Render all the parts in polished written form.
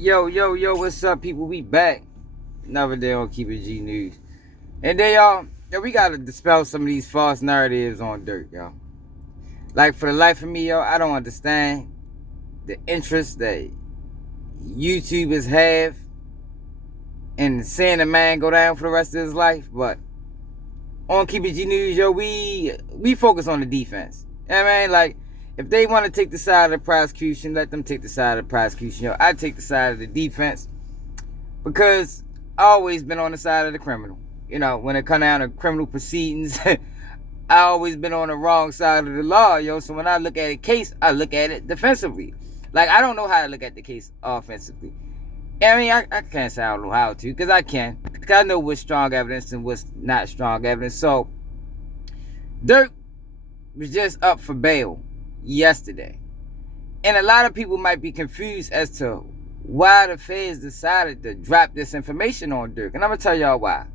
Yo, what's up, people? We back. Another day on Keep It G News. And then, y'all, we gotta dispel some of these false narratives on Durk, y'all. Like, for the life of me, y'all, I don't understand the interest that YouTubers have in seeing a man go down for the rest of his life. But on Keep It G News, yo, we focus on the defense. You know what I mean? Like, if they want to take the side of the prosecution, let them take the side of the prosecution. Yo, I take the side of the defense because I always been on the side of the criminal. You know, when it come down to criminal proceedings, I always been on the wrong side of the law, yo. So when I look at a case, I look at it defensively. Like, I don't know how to look at the case offensively. I mean, I can't say I don't know how to, because I can. Because I know what's strong evidence and what's not strong evidence. So, Durk was just up for bail yesterday. And a lot of people might be confused as to why the feds decided to drop this information on Durk. And I'm going to tell y'all why.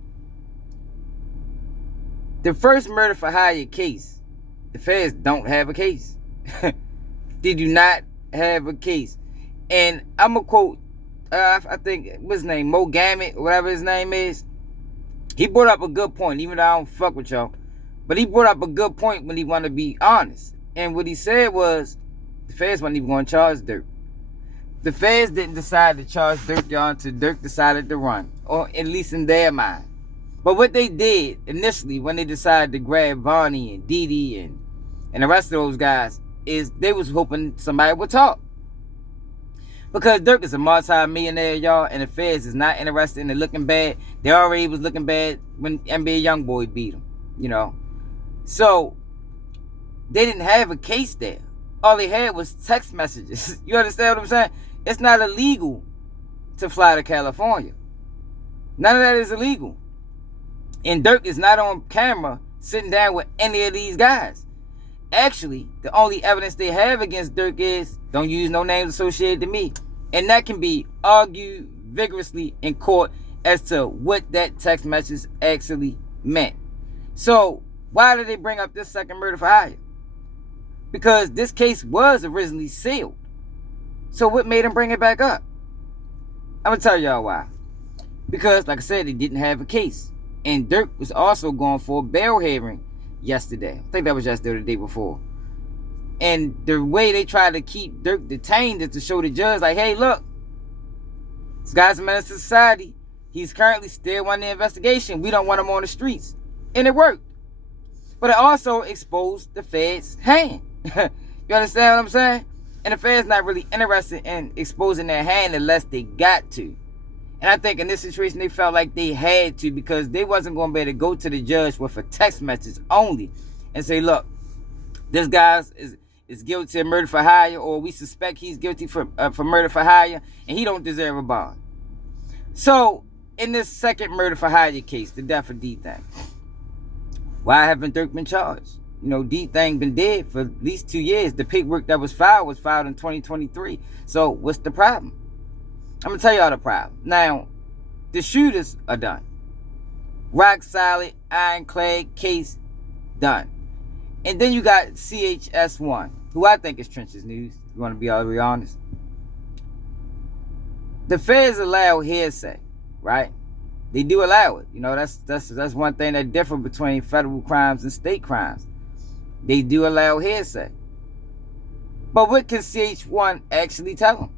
The first murder for hire case, the feds don't have a case. They do not have a case. And I'm going to quote, I think, what's his name, Mo Gammett, whatever his name is. He brought up a good point, even though I don't fuck with y'all. But he brought up a good point when he wanted to be honest. And what he said was, the feds wasn't even going to charge Durk. The feds didn't decide to charge Durk, y'all, until Durk decided to run. Or at least in their mind. But what they did initially when they decided to grab Vonnie and Dee Dee and the rest of those guys is they was hoping somebody would talk. Because Durk is a multi-millionaire, y'all, and the feds is not interested in it looking bad. They already was looking bad when NBA Youngboy beat him, you know. So, they didn't have a case there. All they had was text messages. You understand what I'm saying? It's not illegal to fly to California. None of that is illegal. And Durk is not on camera sitting down with any of these guys. Actually, the only evidence they have against Durk is, don't use no names associated to me. And that can be argued vigorously in court as to what that text message actually meant. So, why did they bring up this second murder for hire? Because this case was originally sealed. So what made them bring it back up? I'm going to tell y'all why. Because, like I said, they didn't have a case. And Durk was also going for a bail hearing yesterday. I think that was yesterday or the day before. And the way they tried to keep Durk detained is to show the judge, like, hey, look, this guy's a menace to society. He's currently still under investigation. We don't want him on the streets. And it worked. But it also exposed the feds' hand. You understand what I'm saying? And the feds not really interested in exposing their hand unless they got to. And I think in this situation, they felt like they had to because they wasn't going to be able to go to the judge with a text message only and say, look, this guy is guilty of murder for hire, or we suspect he's guilty for murder for hire, and he don't deserve a bond. So, in this second murder for hire case, the death of D-Thang, why haven't Durk been charged? You know, D-Thang been dead for at least 2 years. The paperwork that was filed in 2023. So, what's the problem? I'm going to tell y'all the problem. Now, the shooters are done. Rock solid, ironclad case, done. And then you got CHS1, who I think is Trench's News, if you want to be all the way honest. The feds allow hearsay, right? They do allow it. You know, that's one thing that differs between federal crimes and state crimes. They do allow hearsay. But what can CH1 actually tell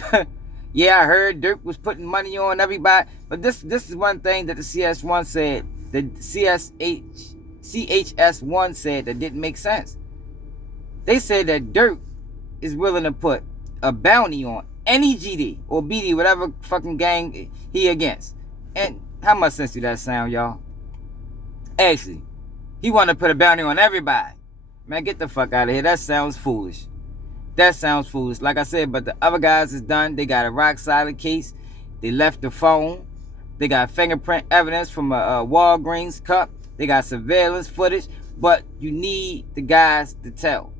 them? Yeah, I heard Durk was putting money on everybody. But this is one thing that the CS1 said, the CHS1 said that didn't make sense. They said that Durk is willing to put a bounty on any GD or BD, whatever fucking gang he against. And how much sense do that sound, y'all? Actually, he wanted to put a bounty on everybody. Man, get the fuck out of here. That sounds foolish. That sounds foolish. Like I said, but the other guys is done. They got a rock solid case. They left the phone. They got fingerprint evidence from a Walgreens cup. They got surveillance footage. But you need the guys to tell.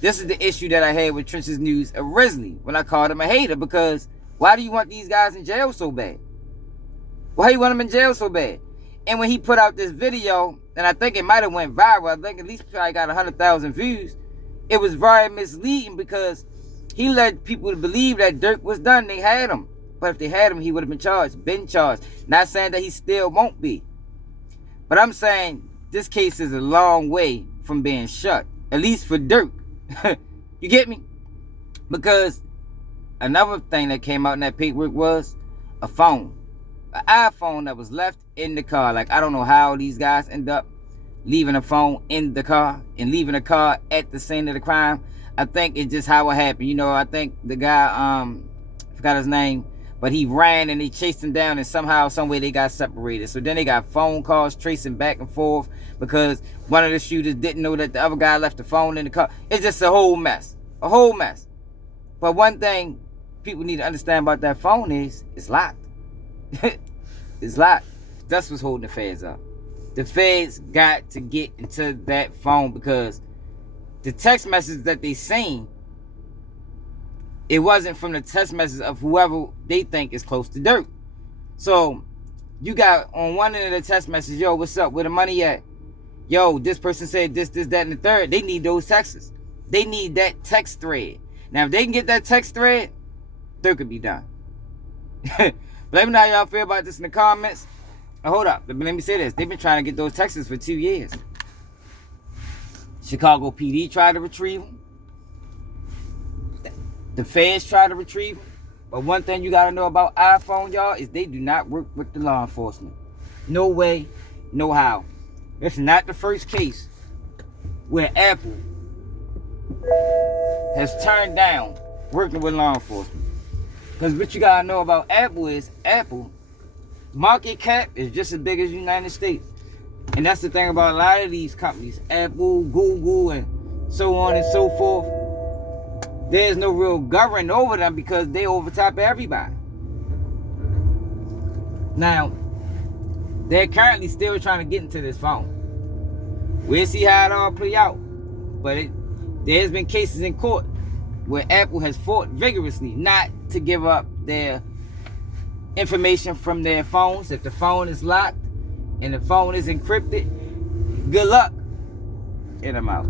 This is the issue that I had with Trench's News originally when I called him a hater. Because why do you want these guys in jail so bad? Why do you want them in jail so bad? And when he put out this video, and I think it might have went viral. I think at least probably got 100,000 views. It was very misleading because He led people to believe that Durk was done. They had him. But if they had him, he would have been charged. Been charged. Not saying that he still won't be. But I'm saying this case is a long way from being shut. At least for Durk. You get me? Because another thing that came out in that paperwork was a phone. An iPhone that was left in the car. Like, I don't know how these guys end up leaving a phone in the car and leaving a car at the scene of the crime. I think it's just how it happened. You know, I think the guy, I forgot his name, but he ran and they chased him down, and somehow, some way they got separated. So then they got phone calls tracing back and forth because one of the shooters didn't know that the other guy left the phone in the car. It's just a whole mess. A whole mess. But one thing people need to understand about that phone is it's locked. It's locked. That's what's holding the feds up. The feds got to get into that phone because the text message that they seen, it wasn't from the text message of whoever they think is close to Durk. So you got on one end of the text message, yo, what's up? Where the money at? Yo, this person said this, that, and the third. They need those texts. They need that text thread. Now, if they can get that text thread, Durk could be done. Let me know how y'all feel about this in the comments. Hold up. Let me say this. They've been trying to get those texts for 2 years. Chicago PD tried to retrieve them. The feds tried to retrieve them. But one thing you got to know about iPhone, y'all, is they do not work with the law enforcement. No way, no how. It's not the first case where Apple has turned down working with law enforcement. Because what you got to know about Apple is Apple market cap is just as big as the United States. And that's the thing about a lot of these companies. Apple, Google, and so on and so forth. There's no real government over them because they overtop everybody. Now, they're currently still trying to get into this phone. We'll see how it all play out. But there's been cases in court where Apple has fought vigorously not to give up their information from their phones. If the phone is locked and the phone is encrypted, good luck. And I'm out.